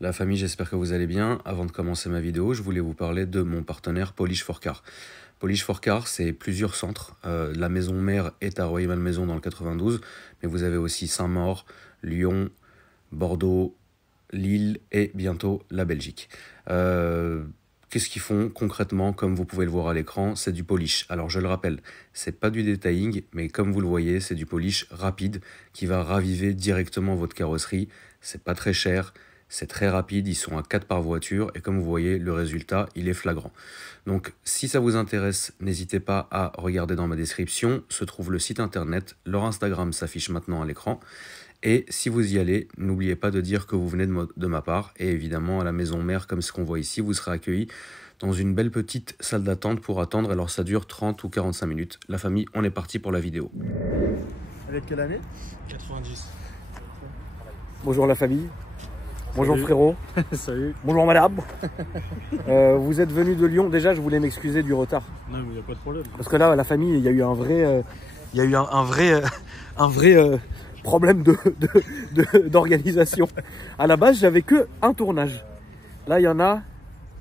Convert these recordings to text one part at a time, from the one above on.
La famille, j'espère que vous allez bien. Avant de commencer ma vidéo, je voulais vous parler de mon partenaire Polish4Car. Polish4Car, c'est plusieurs centres. La maison mère est à Rueil-Malmaison dans le 92, mais vous avez aussi Saint-Maur, Lyon, Bordeaux, Lille et bientôt la Belgique. Qu'est-ce qu'ils font concrètement? Comme vous pouvez le voir à l'écran, c'est du polish. Alors je le rappelle, c'est pas du detailing, mais comme vous le voyez, c'est du polish rapide qui va raviver directement votre carrosserie. C'est pas très cher, c'est très rapide, ils sont à 4 par voiture et comme vous voyez, le résultat, il est flagrant. Donc si ça vous intéresse, n'hésitez pas à regarder dans ma description, se trouve le site internet, leur Instagram s'affiche maintenant à l'écran. Et si vous y allez, n'oubliez pas de dire que vous venez de ma part. Et évidemment, à la maison mère, comme ce qu'on voit ici, vous serez accueillis dans une belle petite salle d'attente pour attendre. Alors ça dure 30 ou 45 minutes. La famille, on est parti pour la vidéo. Avec quelle année? 90. Bonjour la famille. Bonjour Salut. frérot. Salut. Bonjour madame. Vous êtes venu de Lyon. Déjà, je voulais m'excuser du retard. Non, mais il n'y a pas de problème. Parce que là, la famille, il y a eu un vrai... un vrai problème d'organisation. À la base, j'avais que un tournage. Là, il y en a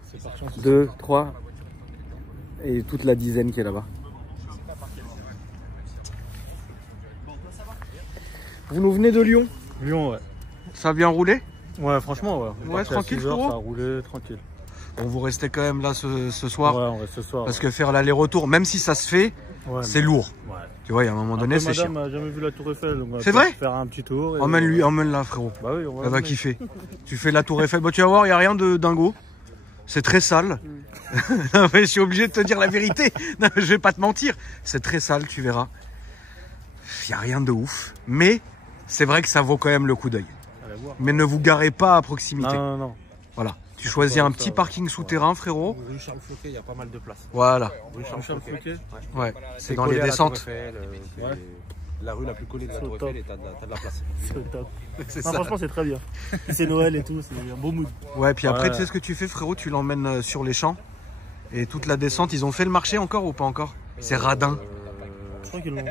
C'est par chance. 2, 3 et toute la dizaine qui est là-bas. Vous nous venez de Lyon? Lyon, ouais. Ça a bien roulé? Ouais, franchement, ouais. On est Ouais, parti à tranquille, 6 heures, frérot. ça a roulé tranquille. Bon, vous restez quand même là ce soir. Ouais, on reste ce soir. Parce que faire l'aller-retour, même si ça se fait, ouais, c'est lourd. Ouais. Tu vois, il y a un moment donné, Après, c'est chiant. madame a jamais vu la Tour Eiffel. Donc on va C'est vrai? faire un petit tour. Et Emmène-lui, emmène-la, frérot. Bah oui, on va Elle va l'emmener. kiffer. Tu fais la tour Eiffel. Bon, tu vas voir, il n'y a rien de dingo. C'est très sale. Non, mais je suis obligé de te dire la vérité. Non, je vais pas te mentir. C'est très sale, tu verras. Il n'y a rien de ouf. Mais c'est vrai que ça vaut quand même le coup d'œil. Allez voir. Mais ne vous garez pas à proximité. Non, non, non. Voilà. Tu choisis un petit parking souterrain, frérot. Rue Charles Floquet, il y a pas mal de places. Voilà. Rue Charles Floquet. Ouais. C'est dans collé les à la Tour descentes. Eiffel, c'est Ouais. la rue la plus collée de la C'est Tour au top. Eiffel et t'as de la place. C'est au top. C'est Non, ça. franchement, c'est très bien. C'est Noël et tout, c'est un beau mood. Ouais, puis après, Ouais. tu sais ce que tu fais, frérot? Tu l'emmènes sur les champs. Et toute la descente, ils ont fait le marché encore ou pas encore? C'est radin. Je crois qu'ils l'ont.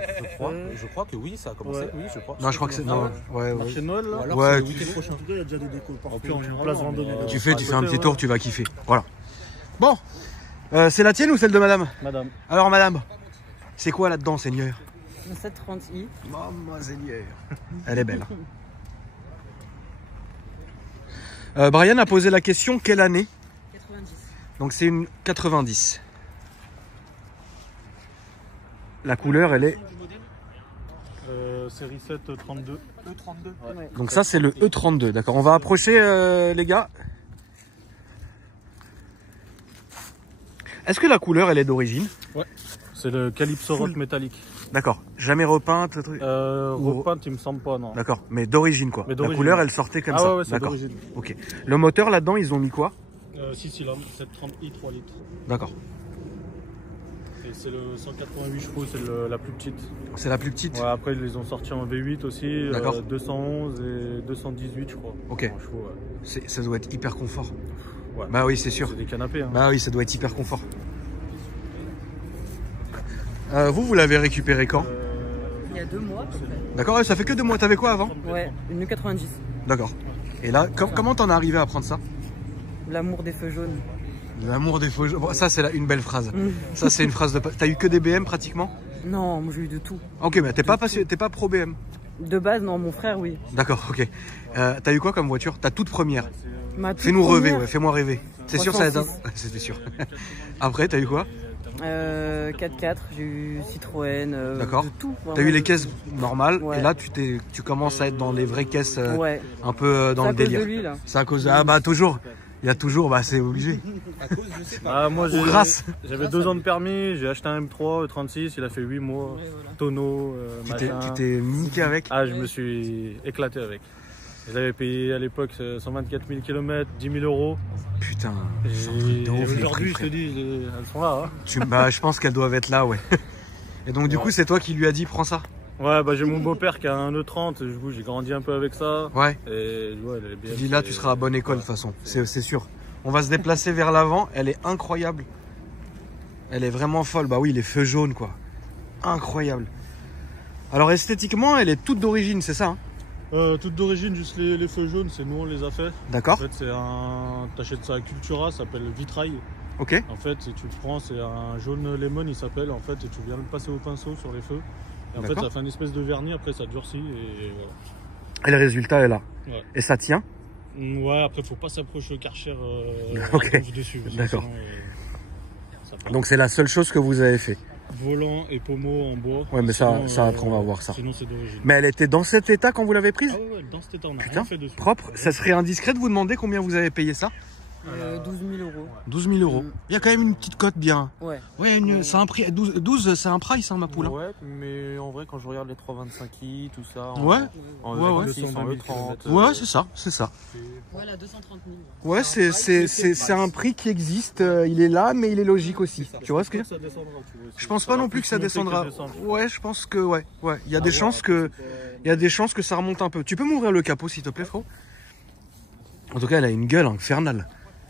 Je crois que oui, ça a commencé. Ouais. Oui, je crois. Non, je crois que c'est. Non, ouais, Marché ouais. de Noël, Ou là. alors Ouais, c'est le tu- week-end prochain. En tout cas, il y a déjà des décos partout. Puis on Une ira place là, randonnée. mais, Tu fais un côté, petit ouais. tour, tu vas kiffer. Voilà. Bon, c'est la tienne ou celle de madame? Madame. Alors madame, c'est quoi là-dedans, Seigneur? 730i. Maman Seigneur. Elle est belle. Brian a posé la question, quelle année? 90. Donc c'est une 90. La couleur, elle est... Série 7 32. E32. Ouais. Donc ça, c'est le E32, d'accord. On va approcher, les gars. Est-ce que la couleur, elle est d'origine? C'est le Calypso Rock métallique. D'accord. Jamais repeinte, truc. Ou- Repeinte, il me semble pas, non. D'accord. Mais d'origine, quoi. Mais La d'origine. couleur, elle sortait comme Ah ça. ouais, ouais, c'est D'accord. d'origine. Ok. Le moteur, là-dedans, ils ont mis quoi? 6 cylindres, 730i 3 litres. D'accord. Et c'est le 188 chevaux, c'est la plus petite. C'est la plus petite? Ouais, après, ils les ont sortis en V8 aussi. D'accord. 211 et 218, je crois. Ok. En chevaux, ouais. Ça doit être hyper confort. Ouais. Bah oui, c'est sûr. C'est des canapés. Hein. Bah oui, ça doit être hyper confort. Vous l'avez récupéré quand? Il y a 2 mois à peu près. D'accord, ouais, ça fait que 2 mois. T'avais quoi avant? Ouais, une 90. D'accord. Et là, comment t'en es arrivé à prendre ça? L'amour des feux jaunes. L'amour des faux jeux. Bon, ça, c'est une belle phrase. Ça, c'est une phrase de... T'as eu que des BM pratiquement? Non, moi j'ai eu de tout. Ok, mais t'es pas pro BM. De base, non, mon frère, oui. D'accord, ok. T'as eu quoi comme voiture? Ta toute première? Ma toute Fais-nous rêver, première, ouais, fais-moi rêver. C'est sûr, ça va être 306. un... C'était sûr. Après, t'as eu quoi? 4x4, j'ai eu Citroën, D'accord. de tout. T'as vraiment eu les de caisses normales, Ouais. et là, tu commences à être dans les vraies caisses, tout. Ouais, un peu dans c'est le à cause délire. de lui là. C'est à cause de... Ah bah toujours. Il y a toujours, bah c'est obligé. À cause, je sais pas. Moi, Ou grâce. j'avais 2 ans de permis, j'ai acheté un M3 36, il a fait 8 mois. Tonneau, Tu machin. t'es niqué avec. Ah, je me suis éclaté avec. Je l'avais payé à l'époque 124 000 km, 10 000 euros. Putain, Et c'est un truc de ouf, les prix, aujourd'hui, je te frère. dis, elles sont là. Hein. Bah je pense qu'elles doivent être là, ouais. Et donc du coup, c'est toi qui lui as dit, prends ça? Ouais, bah j'ai mon beau-père qui a un E30, du coup j'ai grandi un peu avec ça. Ouais. Et ouais, elle est bien. Tu dis là, tu seras à bonne école de toute façon, c'est sûr. On va se déplacer vers l'avant, elle est incroyable. Elle est vraiment folle, bah oui, les feux jaunes quoi. Incroyable. Alors esthétiquement, elle est toute d'origine, c'est ça hein? Toutes d'origine, juste les feux jaunes, c'est nous on les a fait. En D'accord. fait, c'est un. T'achètes ça à Cultura, ça s'appelle Vitrail. Ok. En fait, si tu le prends, c'est un jaune lemon, il s'appelle, en fait, et tu viens le passer au pinceau sur les feux. Et en fait, D'accord. ça fait une espèce de vernis, après ça durcit et voilà. Et le résultat est là. Ouais. Et ça tient. Ouais, après, faut pas s'approcher au Karcher Ok. dessus. parce que D'accord. sinon, ça part. Donc c'est la seule chose que vous avez fait. Volant et pommeau en bois. Ouais, mais ça Sinon, après on va voir ça. Sinon, c'est d'origine. Mais elle était dans cet état quand vous l'avez prise? Ah ouais, dans cet état, on a Putain, rien fait dessus. propre. Ça serait indiscret de vous demander combien vous avez payé ça? 12 000 euros. 12 000 euros. Il y a quand même une petite cote bien. Ouais. Ouais, c'est un prix. 12 c'est un price, hein, ma poule. Ouais, mais en vrai, quand je regarde les 325i, tout ça. Ouais. En Ouais, ouais. 200, 230. Ouais, c'est ça, c'est ça. Ouais, la 230 000. Ouais, c'est un prix qui existe. Il est là, mais il est logique aussi. Tu vois ce que je veux dire? Ça descendra, tu vois. Je pense pas non plus que ça monter descendra. que descendre. Ouais, je pense que ouais. Il y a des chances que ça remonte un peu. Tu peux m'ouvrir le capot s'il te plaît, frérot? En tout cas, elle a une gueule infernale.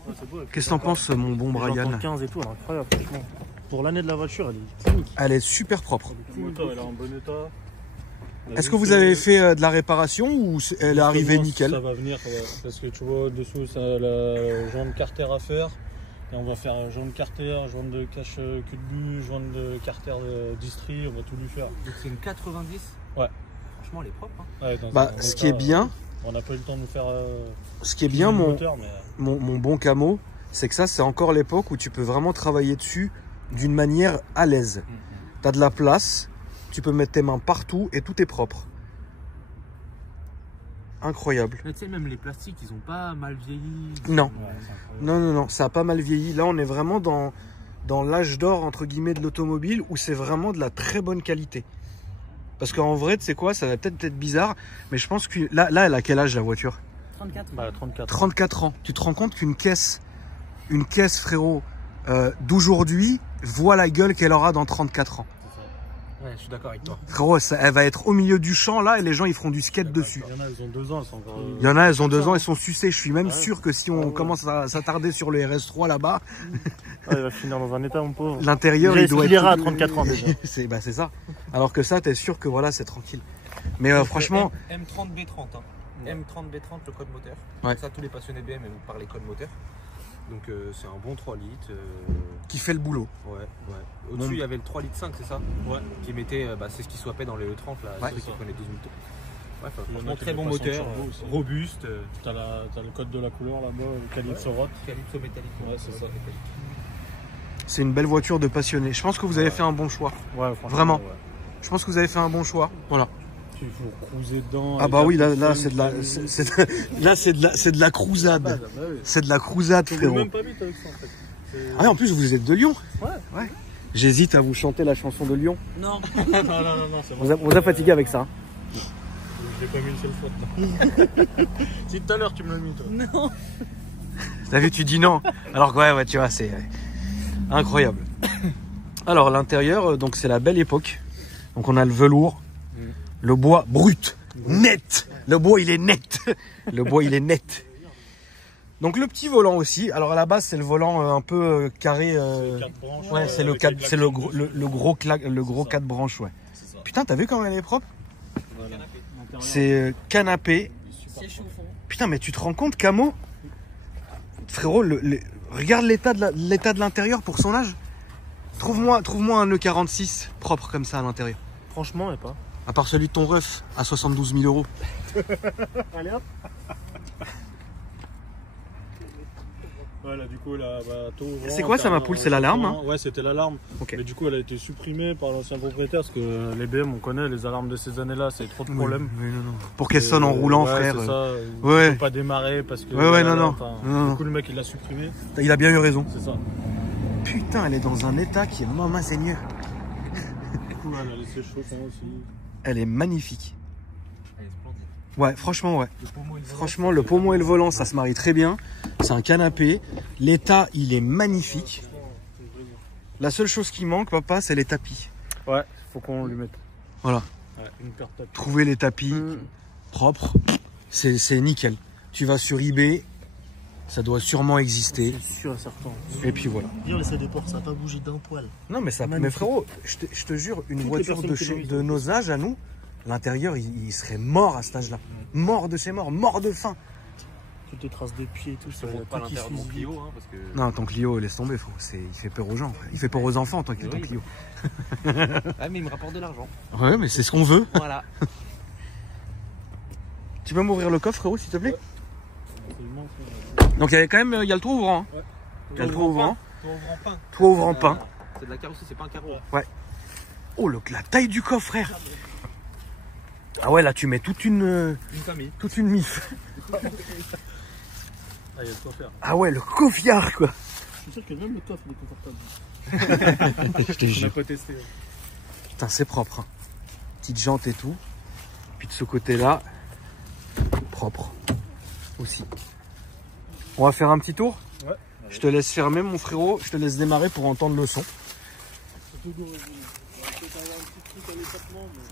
Ouais, c'est beau, Qu'est-ce que t'en penses, mon bon Brian? 15 et tout, elle est incroyable, franchement. Pour l'année de la voiture, elle est clinique. Elle est super propre. Le moteur, elle est en bon état. Est-ce que vous avez fait de la réparation ou elle est arrivée Ça nickel? va venir, ouais, parce que tu vois, dessous, ça a la joint de carter à faire. Et on va faire joint de carter, joint de cache cul de but, joint de carter distri, on va tout lui faire. Donc c'est une 90. Ouais. Franchement, elle est propre. Hein. Ouais, dans Bah, un ce état, qui est bien, on n'a pas eu le temps de nous faire. ce qui est bien, le mon moteur, mais, bon camo, c'est que ça, c'est encore l'époque où tu peux vraiment travailler dessus d'une manière à l'aise. T'as de la place, tu peux mettre tes mains partout et tout est propre. Incroyable. Mais tu sais, même les plastiques, ils ont pas mal vieilli. Non. ouais, c'est incroyable. Non, ça a pas mal vieilli. Là, on est vraiment dans l'âge d'or, entre guillemets, de l'automobile, où c'est vraiment de la très bonne qualité. Parce qu'en vrai, tu sais quoi, ça va peut-être être bizarre, mais je pense que là, elle a quel âge, la voiture? 34. Bah, 34. 34 ans. Tu te rends compte qu'une caisse, frérot, d'aujourd'hui, voit la gueule qu'elle aura dans 34 ans. Ouais, je suis d'accord avec toi. Frérot, elle va être au milieu du champ, là, et les gens, ils feront du skate dessus. Il y en a, ils ont 2 ans, elles sont encore. Il y en a, elles ont 2 ans, elles sont sucées. Je suis même Ouais. sûr que si on commence à s'attarder sur le RS3 là-bas, Ah, il va finir dans un état, mon pauvre. l'intérieur, Déjà, il doit il ira être... à 34 ans, déjà. c'est ça. Alors que ça, t'es sûr que voilà, c'est tranquille. Mais franchement, M30 B30. Hein. M30 B30, le code moteur. Ouais. Ça, tous les passionnés BM, ils vous parlent code moteur. Donc c'est un bon 3 litres. qui fait le boulot. Ouais. Au-dessus, il y avait le 3 litres 5, c'est ça? Ouais. Qui mettait, c'est ce qui swappait dans les E30, là, Ouais. ceux qui prenaient 12 000 tours. Ouais, Il y en a franchement, qui très bon passent en moteur, turbo aussi. robuste. T'as le code de la couleur là-bas, le Calypso Roth. Calypso métallique. Ouais, c'est ça. C'est une belle voiture de passionné. Je pense que vous avez fait un bon choix. Ouais, franchement. Vraiment. Ouais. Je pense que vous avez fait un bon choix. Voilà. Il faut cruiser dedans. Ah bah oui, là c'est de la, c'est de la crousade. C'est de la crousade, Tu roules frérot. même pas vite avec ça en fait. Ah et en plus vous êtes de Lyon. Ouais. J'hésite à vous chanter la chanson de Lyon. Non. non, c'est bon. On vous a fatigué avec ça. Je l'ai pas mis une seule fois. Si tout à l'heure tu me l'as mis toi. Non. T'as vu, tu dis non. Alors que ouais, tu vois, c'est incroyable. Alors l'intérieur, donc c'est la belle époque. Donc on a le velours, le bois brut, net. Le bois il est net. Le bois il est net. Donc le petit volant aussi. Alors à la base c'est le volant un peu carré. Quatre branches, Ouais, c'est le avec 4, les c'est le gros, claques le gros claque, le gros ça. 4 branches, ouais. C'est ça. Putain, t'as vu comment elle est propre? Voilà. C'est canapé. Siège au fond. Putain, mais tu te rends compte, Camo? Frérot, regarde l'état de l'intérieur pour son âge. Trouve-moi un E46 propre comme ça à l'intérieur. Franchement, mais pas. À part celui de ton ref à 72 000 euros. Allez hop. Voilà, du coup, là, tôt ouvrant, C'est quoi ça, ma poule? C'est l'alarme, hein? Ouais, c'était l'alarme. Ok. Mais du coup, elle a été supprimée par l'ancien propriétaire parce que les BM, on connaît, les alarmes de ces années-là, c'est trop de problèmes. Oui, non. Pour qu'elle sonne en Et, roulant, ouais, frère. C'est ça. ouais. Il faut pas démarrer parce que. Ouais, non, non. enfin, Non. Du coup, le mec, il l'a supprimé. Il a bien eu raison. C'est ça. Putain, elle est dans un état qui est maman seigneur. Du coup, elle a laissé chaud aussi. Elle est magnifique. Elle est splendide. Ouais, franchement, ouais. Le pommeau, il va. Franchement, le pommeau et le volant, ça se marie très bien. C'est un canapé. L'état, il est magnifique. La seule chose qui manque, papa, c'est les tapis. Ouais, faut qu'on lui mette. Voilà. Ouais, une paire de tapis. Trouver les tapis propres, c'est nickel. Tu vas sur eBay, ça doit sûrement exister. C'est sûr et certain. Et puis voilà. Bien laisser des portes, ça n'a pas bougé d'un poil. Non, mais ça. Mais Magnifique. frérot, je te jure, une Toutes les voiture personnes qui l'ont eu, de nos âges à nous, L'intérieur, il serait mort à cet âge-là. Mort de chez mort, mort de faim. Toutes les traces de pieds et tout, Je te montre pas l'intérieur de mon Clio, hein, parce que... Non, ton Clio, laisse tomber, il fait peur aux gens. Frère. Il fait peur aux enfants, toi, ton Clio. Ah, mais il me rapporte de l'argent. Ouais, mais c'est ce qu'on veut. Voilà. Tu peux m'ouvrir le coffre, frérot, s'il te plaît? absolument. Donc, il y a quand même, il y a le toit ouvrant. Hein. Ouais. Il y a le toit ouvrant. Toi, ouvrant pain. Toit ouvrant peint. C'est de la carrosserie, c'est pas un carreau. Oh, la taille du coffre, frère. Ah ouais, là, tu mets toute une famille. mif. Ah, il y a de quoi faire. Ah ouais, le coffillard, quoi. Je suis sûr que même le coffre il est confortable. Je te On n'a jure. pas testé. Putain, c'est propre. Hein. Petite jante et tout. Puis de ce côté-là, propre aussi. On va faire un petit tour. Ouais. Je te laisse fermer, mon frérot. Je te laisse démarrer pour entendre le son.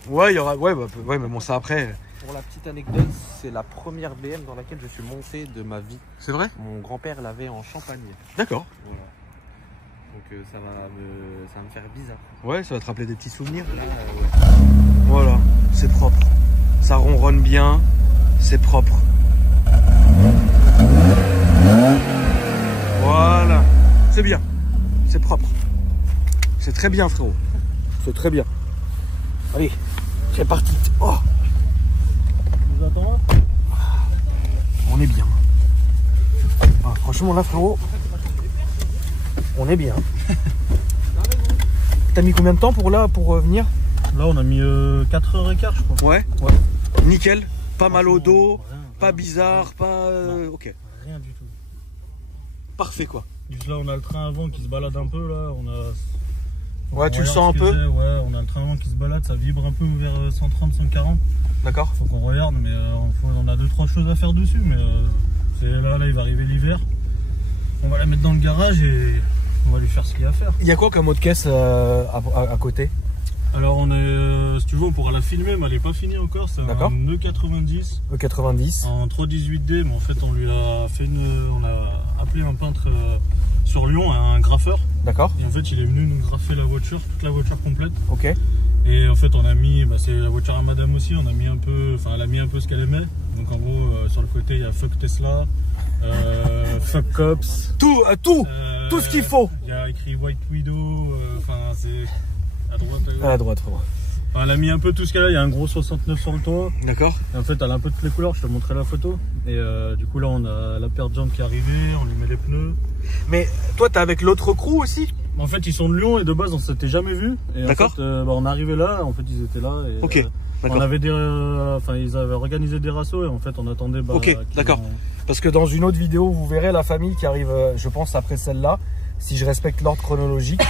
Ouais, il y aura. Ouais, ouais, mais bon, ça après. Pour la petite anecdote, c'est la première BM dans laquelle je suis monté de ma vie. C'est vrai? Mon grand-père l'avait en Champagne. D'accord. Voilà. Donc ça va me faire bizarre. Ouais, ça va te rappeler des petits souvenirs. Là, ouais. Voilà, c'est propre. Ça ronronne bien, c'est propre. Voilà, c'est bien, c'est propre. C'est très bien, frérot. C'est très bien. Allez, c'est parti. Oh, Vous attendez? on est bien. Ah, franchement, là, frérot, on est bien. T'as mis combien de temps pour venir? Là, on a mis 4h15, je crois. Ouais. Nickel. Pas mal au dos, Rien, pas bizarre, pas. Non. Ok. Rien du tout. Parfait, quoi. Juste là, on a le train avant qui se balade un peu. Là, on a. Ouais, tu le regarde sens un ce que peu? c'est. Ouais, on a le train avant qui se balade, ça vibre un peu vers 130, 140. D'accord. Faut qu'on regarde, mais on a 2-3 choses à faire dessus. Mais c'est là, il va arriver l'hiver. On va la mettre dans le garage et on va lui faire ce qu'il y a à faire. Il y a quoi comme autre caisse à côté? Alors, on est, si tu veux, on pourra la filmer, mais elle n'est pas finie encore. C'est un D'accord. E90 E90. en 318D. Mais en fait, on lui a fait on a appelé un peintre sur Lyon, un graffeur. D'accord. Et en fait, il est venu nous graffer la voiture, toute la voiture complète. Ok. Et en fait, on a mis, c'est la voiture à madame aussi, on a mis un peu, enfin, elle a mis un peu ce qu'elle aimait. Donc en gros, sur le côté, il y a fuck Tesla, fuck cops. Tout ce qu'il faut. Il y a écrit White Widow, enfin, c'est à droite. À droite, frérot. Enfin, elle a mis un peu tout ce qu'elle a, il y a un gros 69 sur le toit. D'accord. Et en fait, elle a un peu toutes les couleurs, je te montrerai la photo. Et du coup, là, on a la paire de jambes qui est arrivée, on lui met les pneus. Mais toi, t'es avec l'autre crew aussi? En fait, ils sont de Lyon et de base, on s'était jamais vus. D'accord. En fait, on est arrivé là, en fait, ils étaient là. Et, Ok. D'accord. on avait ils avaient organisé des rassos et en fait, on attendait. Ok, qu'ils d'accord. ont- Parce que dans une autre vidéo, vous verrez la famille qui arrive, je pense, après celle-là. Si je respecte l'ordre chronologique,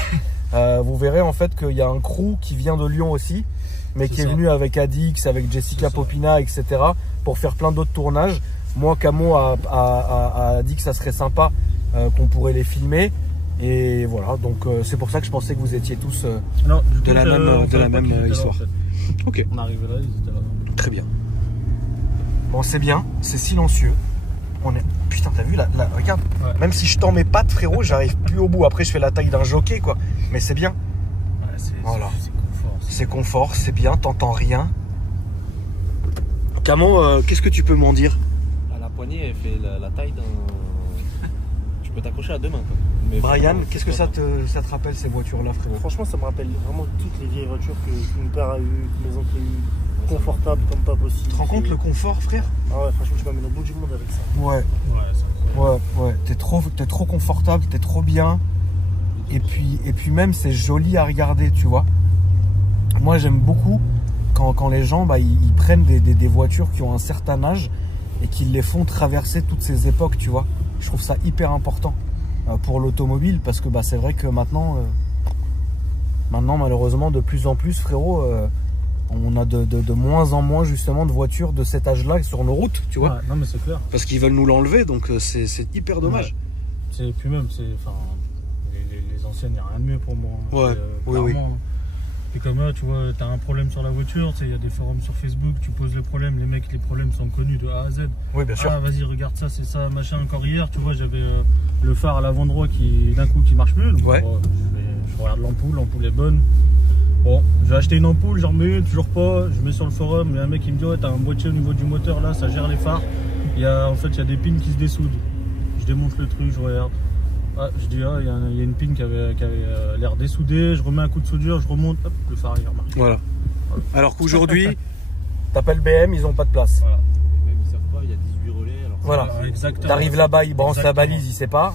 vous verrez en fait qu'il y a un crew qui vient de Lyon aussi, mais qui est ça. venu avec Adix, avec Jessica C'est ça. Popina, etc. pour faire plein d'autres tournages. Moi, Camo a dit que ça serait sympa qu'on pourrait les filmer. Et voilà, donc c'est pour ça que je pensais que vous étiez tous Non, du de coup, la on même savait pas qu'ils étaient là, histoire. en fait. Ok, On arrivait là, ils étaient là. très bien. Bon, c'est bien, c'est silencieux. On est... Putain, t'as vu, regarde, Ouais. même si je tends mes pattes, frérot, j'arrive plus au bout. Après, je fais la taille d'un jockey, quoi. Mais c'est bien, Ouais, Voilà. c'est confort. c'est confort, c'est bien, t'entends rien. Camo, qu'est-ce que tu peux m'en dire? À la poignée, elle fait la taille d'un. Tu peux t'accrocher à deux mains. Quoi. Mais Brian, vraiment, qu'est-ce que ça te rappelle, ces voitures-là, frérot? Franchement, ça me rappelle vraiment toutes les vieilles voitures que mon père a eues, que mes oncles ont eues. Confortable comme pas possible. Tu te rends compte le confort, frère? Ah ouais, franchement, tu m'amènes au bout du monde avec ça. Ouais, Ouais, c'est incroyable. ouais. T'es trop confortable, t'es trop bien. Et puis même, c'est joli à regarder, tu vois. Moi, j'aime beaucoup quand les gens, ils prennent des voitures qui ont un certain âge et qu'ils les font traverser toutes ces époques, tu vois. Je trouve ça hyper important pour l'automobile parce que c'est vrai que maintenant, malheureusement, de plus en plus, frérot, on a de moins en moins justement de voitures de cet âge-là sur nos routes, tu vois. Ouais, non, mais c'est clair. Parce qu'ils veulent nous l'enlever, donc c'est hyper dommage. Ouais. Puis même, les anciennes, il n'y a rien de mieux pour moi. Ouais, oui. clairement. Puis comme là, tu vois, tu as un problème sur la voiture, il y a des forums sur Facebook, tu poses le problème, les problèmes sont connus de A à Z. Oui, bien sûr. Ah, vas-y, regarde ça, c'est ça, machin. Encore hier, tu vois, j'avais le phare à l'avant droit qui, d'un coup, qui marche plus. Donc, Ouais. je regarde l'ampoule est bonne. Bon, j'ai acheté une ampoule, j'en mets une, toujours pas. Je mets sur le forum, il y a un mec qui me dit ouais, t'as un boîtier au niveau du moteur là, ça gère les phares. En fait, il y a des pins qui se dessoudent. Je démonte le truc, je regarde. Ah, je dis, il y a une pin qui avait l'air dessoudée. Je remets un coup de soudure, je remonte, hop, le phare il remarche. Voilà. Alors qu'aujourd'hui, t'appelles BM, ils ont pas de place. Voilà. Même ils savent pas, il y a 18 relais. Alors Voilà. Exactement. T'arrives là-bas, il branche la Exactement. balise, il sait pas.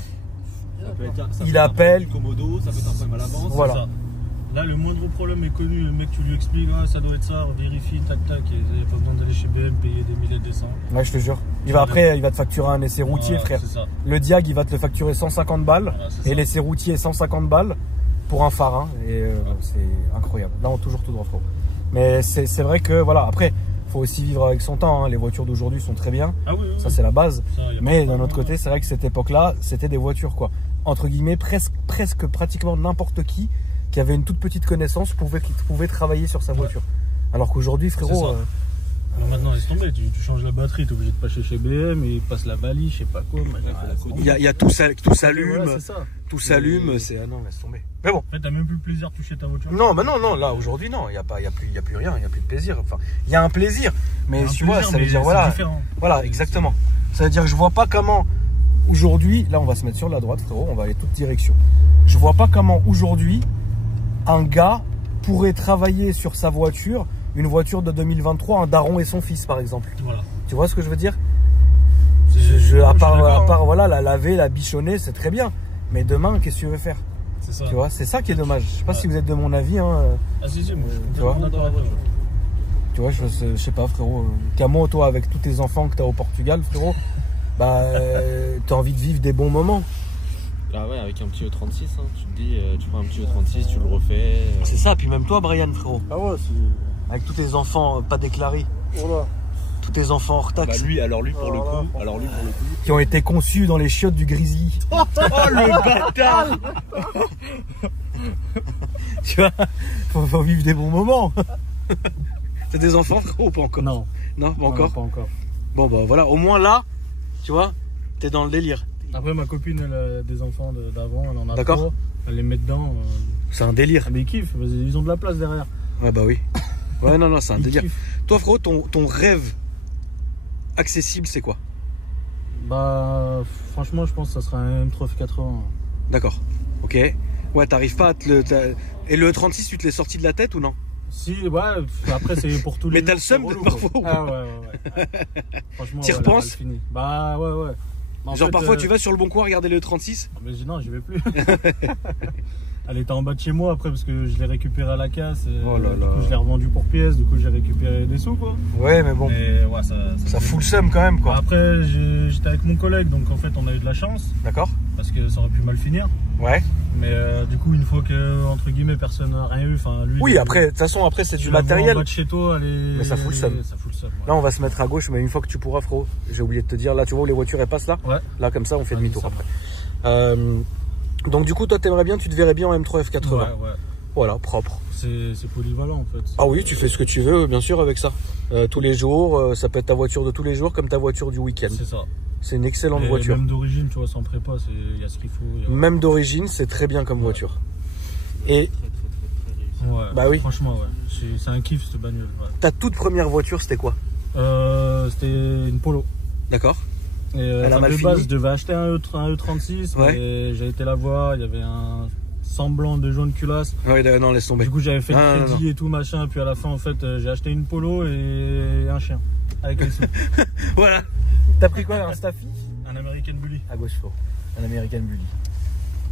ça peut être, ça Il peut être un appelle. problème du commodo, ça peut être un problème à l'avance. Voilà. C'est ça. Là, le moindre problème est connu. Le mec, tu lui expliques, ah, ça doit être ça, vérifie, tac, tac. Il n'y a pas besoin d'aller chez BM, payer des milliers de cents. Ouais, je te jure. Après, il va te facturer un essai routier, Voilà, frère. C'est ça. Le Diag, il va te le facturer 150 balles. Voilà, c'est Et ça. l'essai routier, 150 balles pour un phare. Hein. Et c'est incroyable. Là, on est toujours tout droit, frérot. Mais c'est vrai que, voilà, après, faut aussi vivre avec son temps. Hein. Les voitures d'aujourd'hui sont très bien. Ah oui, oui. Ça, c'est la base. Ça, y a Mais pas de d'un autre problème. côté, c'est vrai que cette époque-là, c'était des voitures, quoi. Entre guillemets, presque pratiquement n'importe qui avait une toute petite connaissance pouvait travailler sur sa voiture. Alors qu'aujourd'hui, C'est frérot, ça. Mais maintenant, laisse tomber. Tu changes la batterie, t'es obligé de passer chez BM, et il passe la balise, je sais pas quoi. il y a tout s'allume, Voilà, c'est ça. tout s'allume, c'est ah non, laisse tomber. Mais bon. En fait, t'as même plus le plaisir de toucher ta voiture. Non, mais non, là aujourd'hui non, il y a plus rien, il y a plus de plaisir. Enfin, il y a un plaisir, mais Un tu vois, plaisir, ça veut mais dire c'est voilà, différent. voilà, exactement. Ça veut dire que je vois pas comment aujourd'hui, là on va se mettre sur la droite, frérot, on va aller toute direction. Je vois pas comment aujourd'hui un gars pourrait travailler sur sa voiture, une voiture de 2023, un daron et son fils par exemple. Voilà. Tu vois ce que je veux dire? Je À suis d'accord, part voilà, la laver, la bichonner, c'est très bien. Mais demain, qu'est-ce que tu veux faire? C'est ça. Tu vois, c'est ça qui est dommage. Je sais pas Ouais. si vous êtes de mon avis. Hein. Ah si, si, moi je suis tu vois, complètement d'accord avec toi. Tu vois, je sais pas, frérot. Camo, toi, avec tous tes enfants que tu as au Portugal, frérot, bah, tu as envie de vivre des bons moments. Ah ouais, avec un petit E36, hein, tu te dis, tu prends un petit E36, tu le refais. C'est ça, puis même toi, Brian, frérot. Ah ouais, c'est. Avec tous tes enfants pas déclarés, Voilà. tous tes enfants hors Bah taxe, lui pour le Voilà, coup, franchement. qui ont été conçus dans les chiottes du Grizzly. Oh le bâtard. Tu vois, faut vivre des bons moments. T'as des enfants, frérot, ou pas encore? Non, Non, pas non, encore. pas encore. Bon, bah voilà, au moins là, tu vois, t'es dans le délire. Après, ma copine, elle a des enfants d'avant, elle en a D'accord. 3. Elle les met dedans. C'est un délire. Mais ils kiffent, ils ont de la place derrière. Ouais, bah oui. Ouais, non, c'est un Ils délire. kiffent. Toi, frérot, ton rêve accessible, c'est quoi? Bah, franchement, je pense que ça sera un M3 F80. D'accord. Ok. Ouais, t'arrives pas à te le. Et le E36, tu te l'es sorti de la tête ou non? Si, ouais, après, c'est pour tous les. Mais t'as le jours, seum c'est relou, parfois quoi. ou Ah ouais. Franchement, T'y ouais, repenses la balle finie. Bah, ouais. En Genre fait, parfois tu vas sur le bon coin regarder le E36? Mais non, j'y vais plus. Elle était en bas de chez moi après parce que je l'ai récupérée à la casse. Et, Oh là du là. coup, je l'ai revendue pour pièce. Du coup, j'ai récupéré des sous, quoi. Ouais, mais bon. Mais ouais, Ça fout le seum quand même, quoi. Après, j'étais avec mon collègue, donc en fait, on a eu de la chance D'accord? parce que ça aurait pu mal finir. Ouais. Mais du coup, une fois que, entre guillemets, personne n'a rien eu, enfin, lui. Oui, après, de toute façon, après, c'est tu du la vois matériel. En bas de chez toi, Mais ça fout le seum. Ça fout le seum. Ouais. Là, on va se mettre à gauche, mais une fois que tu pourras, frérot, j'ai oublié de te dire, là, tu vois où les voitures elles passent là? Ouais. Là, comme ça, on fait Allez, demi-tour ça après. Donc, du coup, toi, t'aimerais bien, tu te verrais bien en M3 F80. Ouais. Voilà, propre. C'est polyvalent en fait. Ah oui, tu fais ce que tu veux, bien sûr, avec ça. Tous les jours, ça peut être ta voiture de tous les jours comme ta voiture du week-end. C'est ça. C'est une excellente Et voiture. même d'origine, tu vois, sans prépa, il y a ce qu'il faut. Même d'origine, c'est très bien comme voiture. Et Ouais, Bah oui. Franchement, ouais. C'est un kiff cette bagnole. Ouais. ta toute première voiture, c'était quoi? C'était une Polo. D'accord. Et Elle a mal de fini. base, je devais acheter un E36, Ouais. mais j'ai été la voir, il y avait un semblant de jaune culasse. Ouais, non, laisse tomber. Du coup, j'avais fait Ah, le non, crédit et tout, machin. Puis à la fin, en fait, j'ai acheté une Polo et un chien. Avec les sous. Voilà. T'as pris quoi? Un Staffy? Un American Bully. À gauche, faux. Un American Bully.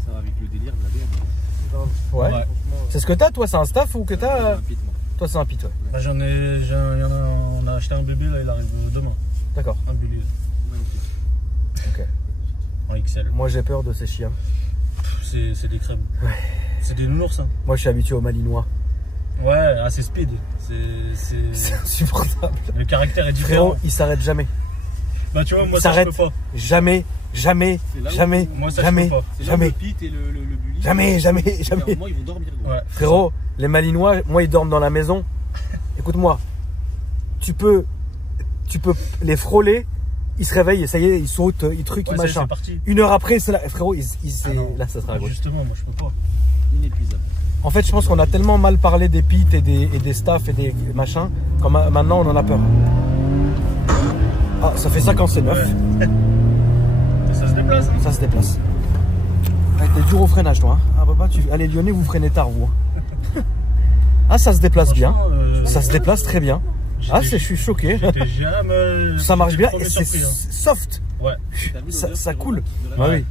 Ça va avec le délire de la BM. Ouais. Ouais. C'est ce que t'as, toi? C'est un Staff ou que t'as? Toi, c'est un Pit, ouais. Bah, on a acheté un bébé, là, il arrive demain. D'accord. Un Bully. Ok. En XL. Moi, j'ai peur de ces chiens. C'est des crèmes. Ouais. C'est des nounours, hein. Moi, je suis habitué aux Malinois. Ouais, c'est speed. C'est insupportable. Le caractère est différent. Frérot, il s'arrête jamais. Bah, tu vois, moi, il ça, je s'arrête peux pas. jamais, jamais, C'est là où- jamais, Moi, ça, je jamais, peux pas. C'est là où le jamais, pit et le bully. jamais, jamais, À un jamais. moment, ils vont dormir. Gros. Ouais. Frérot, les Malinois, moi, ils dorment dans la maison. Écoute-moi, tu peux les frôler, ils se réveillent, et ça y est, ils sautent, ils truquent, Ouais, ils ça y est, machin. c'est parti. Une heure après, c'est là, frérot, Ah non. là, ça sera à Ah, gauche. justement, moi, je peux pas. Inépuisable. En fait, je pense qu'on a tellement mal parlé des pits et des staffs et des machins, quand maintenant on en a peur. Ah, ça fait ça quand c'est neuf. Ouais. Et ça se déplace. Hein. Ça se déplace. Ah, t'es dur au freinage, toi. Hein. Ah, papa, allez, Lyonnais, vous freinez tard, vous. Hein. Ah, ça se déplace bien. Ça se déplace très bien. Ah, je suis choqué. Ça marche bien et c'est soft. Ouais. Ça coule. Ah, oui.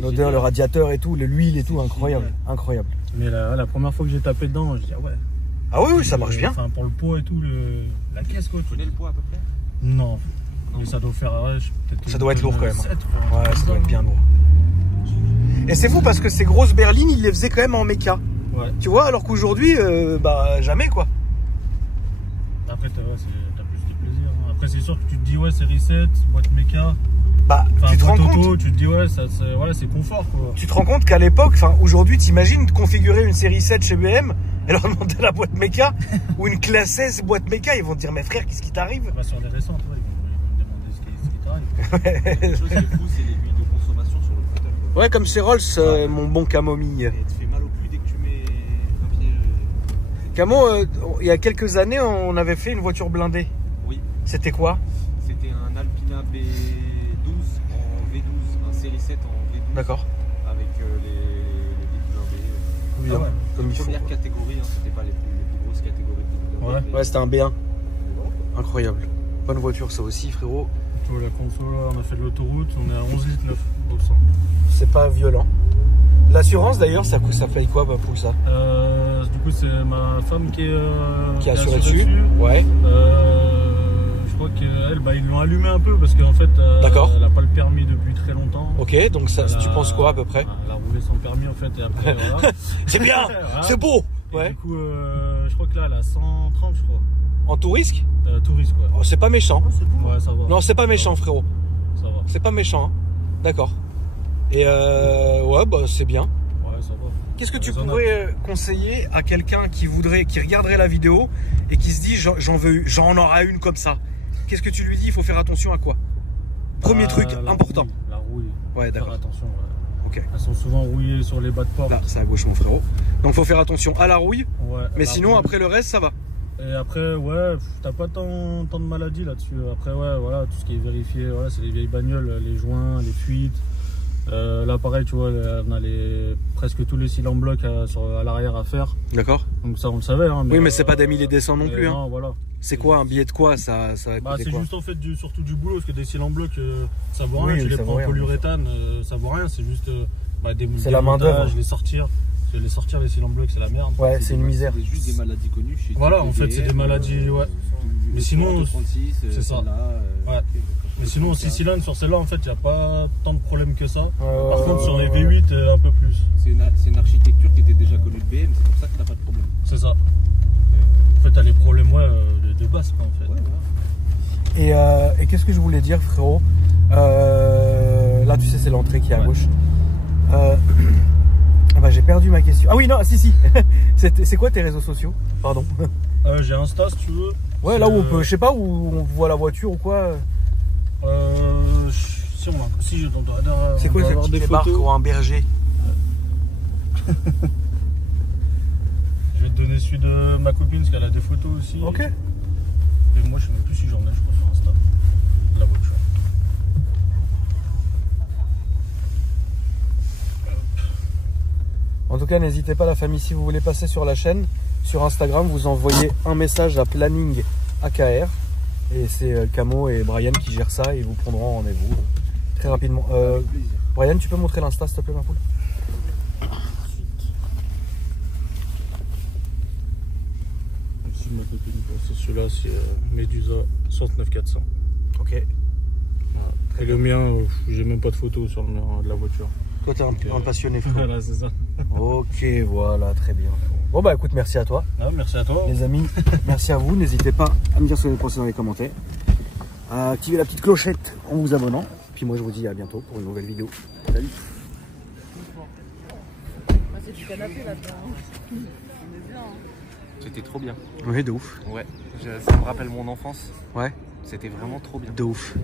L'odeur, le radiateur et tout, l'huile et tout, incroyable. Incroyable. Mais la première fois que j'ai tapé dedans, je dis ah ouais. Ah oui, oui, ça marche bien. Enfin, pour le poids et tout, la caisse quoi. Tu connais le poids à peu près? Non. Mais ça doit faire. Ouais, ça doit être lourd quand même. 7, ouais, ça doit être bien lourd. Et c'est fou parce que ces grosses berlines, ils les faisaient quand même en méca. Ouais. Tu vois, alors qu'aujourd'hui, bah jamais quoi. Après, t'as plus de plaisir. Hein. Après, c'est sûr que tu te dis, ouais, série 7, boîte méca. Bah, enfin, tu te rends compte. Auto, tu te dis, ouais, c'est confort quoi. Tu te rends compte qu'à l'époque, enfin, aujourd'hui, t'imagines configurer une série 7 chez BM et leur demander la boîte méca ou une classe S boîte méca, ils vont te dire, mais frère, qu'est-ce qui t'arrive? Bah, sur les récentes, ouais, ils vont me demander ce qui t'arrive. La chose qui est fou, c'est les huiles de consommation sur le moteur. Ouais, comme c'est Rolls, mon bon camomille. Et tu fais mal au cul dès que tu mets un pied. Camo, il y a quelques années, on avait fait une voiture blindée. Oui. C'était quoi? C'était un Alpina B12 en V12, un série 7 en V12. D'accord. Avec les vides blindés. Ah ouais, comme il faut. Première catégorie, hein, c'était pas les plus grosses catégories de vides blindés. Ouais, c'était un B1. Incroyable. Bonne voiture, ça aussi, frérot. Tu vois, la console, on a fait de l'autoroute, on est à 11 litres 9 au 100. C'est pas violent. L'assurance d'ailleurs, ça paye quoi pour ça? Du coup, c'est ma femme qui est assurée dessus. Ouais. Je crois qu'elle, bah, ils l'ont allumé un peu parce qu'en fait, elle n'a pas le permis depuis très longtemps. Ok, donc ça, tu penses quoi à peu près? Elle a roulé sans permis en fait et après, voilà. C'est bien, voilà. C'est beau. Et ouais. Du coup, je crois que là, elle a 130, je crois. En tout risque? Tout risque, ouais. Oh, c'est pas méchant. Ouais, ça va. Non, c'est pas méchant, frérot. Ça va. C'est pas méchant, hein. D'accord. Et ouais, bah c'est bien. Ouais, ça va. Qu'est-ce que tu pourrais conseiller à quelqu'un qui regarderait la vidéo et qui se dit j'en aurai une comme ça? Qu'est-ce que tu lui dis? Il faut faire attention à quoi? Premier truc important. La rouille. Ouais, d'accord. Faire attention, ouais. Ok. Elles sont souvent rouillées sur les bas de porte. Là, c'est à gauche, mon frérot. Donc, faut faire attention à la rouille. Ouais. Mais sinon, après le reste, ça va. Et après, ouais, t'as pas tant de maladies là-dessus. Après, ouais, voilà, tout ce qui est vérifié, ouais, c'est les vieilles bagnoles, les joints, les fuites. Là, pareil, tu vois, on a presque tous les cylindres blocs à l'arrière à faire. D'accord. Donc ça, on le savait. Hein, oui, mais c'est pas des milliers et des cents non plus. Non, hein. voilà. C'est quoi un billet de quoi ça va bah, c'est quoi? juste en fait surtout du boulot, parce que des cylindres blocs, ça vaut rien. Oui, tu les prends en polyuréthane, ça vaut rien. C'est juste c'est la main d'œuvre. Les sortir. Les sortir les cylindres blocs, c'est la merde. Ouais, c'est une misère. C'est juste des maladies connues. Voilà, en fait, c'est des maladies, ouais. Mais sinon, c'est ça. Ouais. Mais sinon, 6 cylindres sur celle-là, en fait, il n'y a pas tant de problèmes que ça. Par contre, sur les V8, un peu plus. C'est une architecture qui était déjà connue de BM, c'est pour ça que t'as pas de problème. C'est ça. En fait, t'as les problèmes de base, quoi, en fait. Ouais. Et qu'est-ce que je voulais dire, frérot? Là, tu sais, c'est l'entrée qui est à gauche. Bah, j'ai perdu ma question. Ah oui, non, si. C'est quoi tes réseaux sociaux? Pardon. J'ai Insta, si tu veux. Ouais, là où on peut, je sais pas, où on voit la voiture ou quoi. Si je dois c'est quoi ces petites débarques ou un berger? Je vais te donner celui de ma copine parce qu'elle a des photos aussi. Ok. Et moi je sais même plus si j'en ai, je crois, sur Insta. La voiture. En tout cas, n'hésitez pas la famille, si vous voulez passer sur la chaîne, sur Instagram, vous envoyez un message à Planning AKR. Et c'est Camo et Brian qui gèrent ça et ils vous prendront rendez-vous très rapidement. Brian, tu peux montrer l'Insta s'il te plaît, ma poule? Ma copine, c'est celui-là, c'est Medusa 69400. Ok. Voilà. Et le mien, j'ai même pas de photo sur le mien de la voiture. Toi, t'es un passionné, frère. Voilà, c'est ça. Ok, voilà, très bien. Bon, bah écoute, merci à toi. Ah, merci à toi. Les amis, merci à vous. N'hésitez pas à me dire ce que vous pensez dans les commentaires. À activer la petite clochette en vous abonnant. Puis moi, je vous dis à bientôt pour une nouvelle vidéo. Salut. C'est du canapé là-dedans. On est bien. C'était trop bien. Oui, de ouf. Ouais, ça me rappelle mon enfance. Ouais. C'était vraiment trop bien. De ouf.